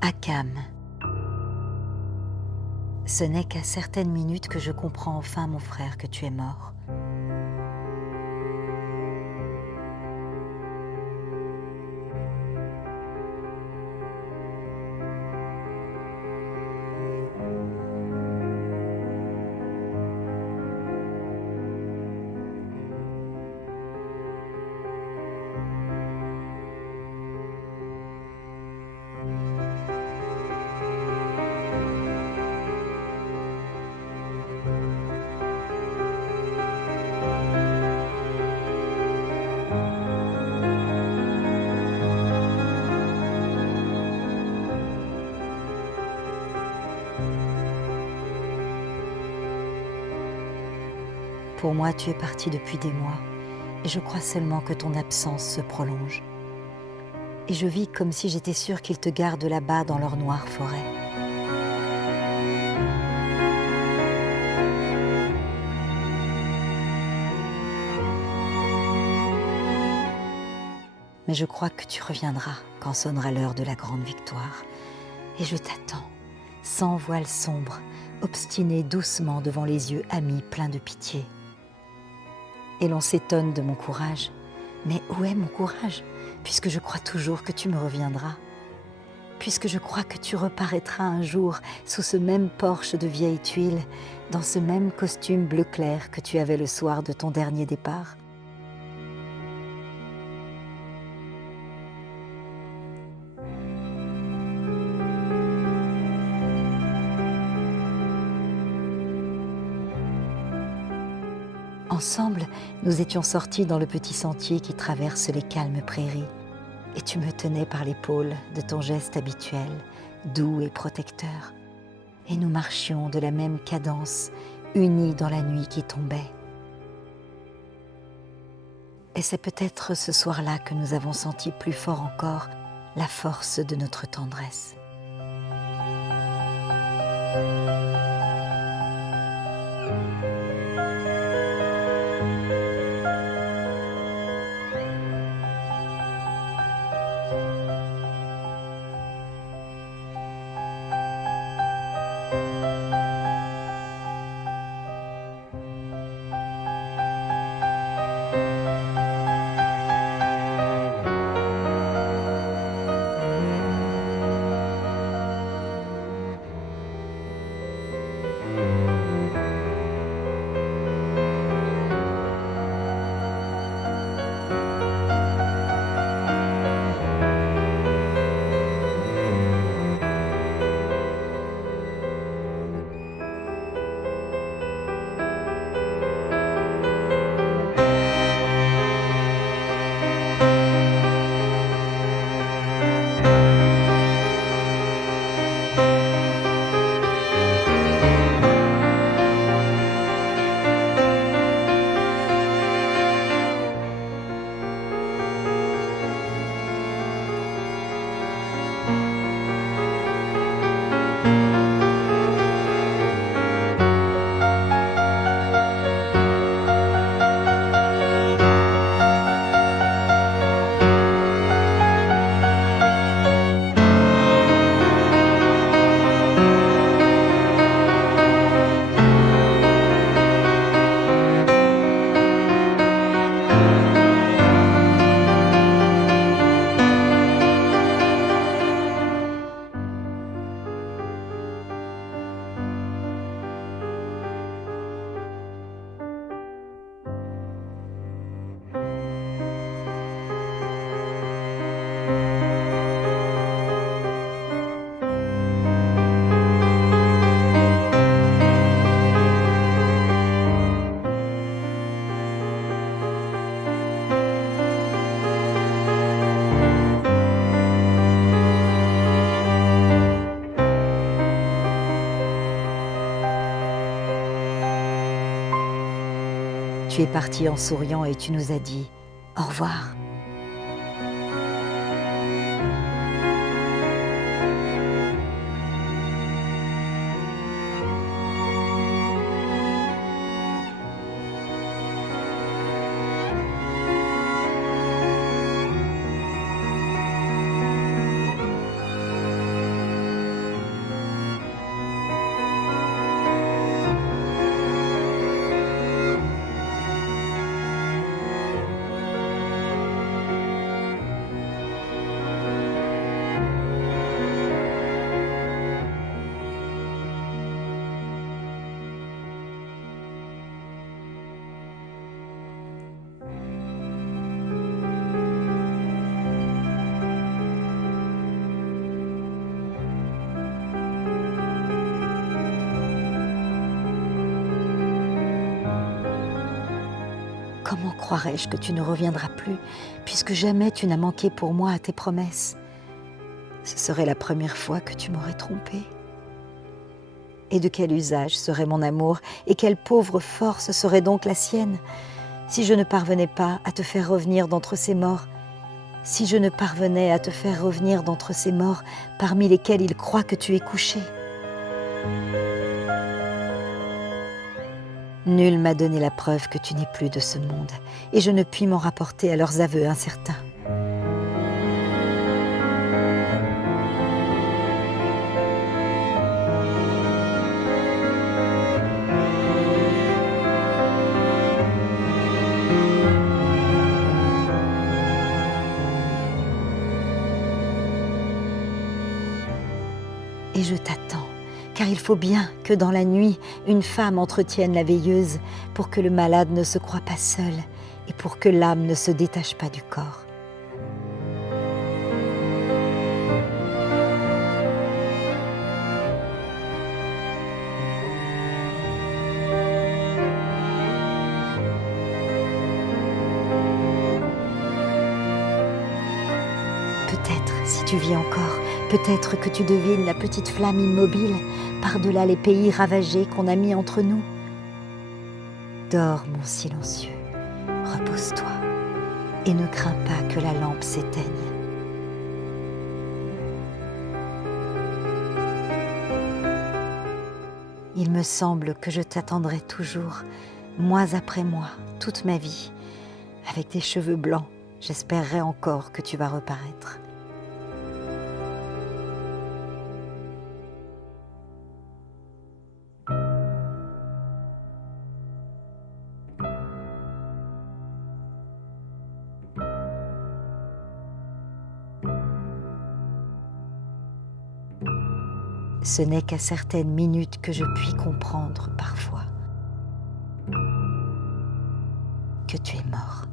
Akam. Ce n'est qu'à certaines minutes que je comprends enfin, mon frère, que tu es mort. Pour moi, tu es parti depuis des mois, et je crois seulement que ton absence se prolonge. Et je vis comme si j'étais sûre qu'ils te gardent là-bas dans leur noire forêt. Mais je crois que tu reviendras quand sonnera l'heure de la grande victoire. Et je t'attends, sans voile sombre, obstiné doucement devant les yeux amis pleins de pitié. Et l'on s'étonne de mon courage. Mais où est mon courage, puisque je crois toujours que tu me reviendras, puisque je crois que tu reparaîtras un jour sous ce même porche de vieille tuile, dans ce même costume bleu clair que tu avais le soir de ton dernier départ. Ensemble, nous étions sortis dans le petit sentier qui traverse les calmes prairies, et tu me tenais par l'épaule de ton geste habituel, doux et protecteur, et nous marchions de la même cadence, unis dans la nuit qui tombait. Et c'est peut-être ce soir-là que nous avons senti plus fort encore la force de notre tendresse. Tu es parti en souriant et tu nous as dit au revoir. Comment croirais-je que tu ne reviendras plus, puisque jamais tu n'as manqué pour moi à tes promesses? Ce serait la première fois que tu m'aurais trompée. Et de quel usage serait mon amour, et quelle pauvre force serait donc la sienne, si je ne parvenais pas à te faire revenir d'entre ces morts, si je ne parvenais à te faire revenir d'entre ces morts parmi lesquels ils croient que tu es couché? Nul m'a donné la preuve que tu n'es plus de ce monde, et je ne puis m'en rapporter à leurs aveux incertains. Et je t'attends, car il faut bien que dans la nuit, une femme entretienne la veilleuse pour que le malade ne se croie pas seul et pour que l'âme ne se détache pas du corps. Peut-être, si tu vis encore, peut-être que tu devines la petite flamme immobile par-delà les pays ravagés qu'on a mis entre nous. Dors, mon silencieux, repose-toi et ne crains pas que la lampe s'éteigne. Il me semble que je t'attendrai toujours, mois après mois, toute ma vie, avec des cheveux blancs. J'espérerai encore que tu vas reparaître. Ce n'est qu'à certaines minutes que je puis comprendre parfois que tu es mort.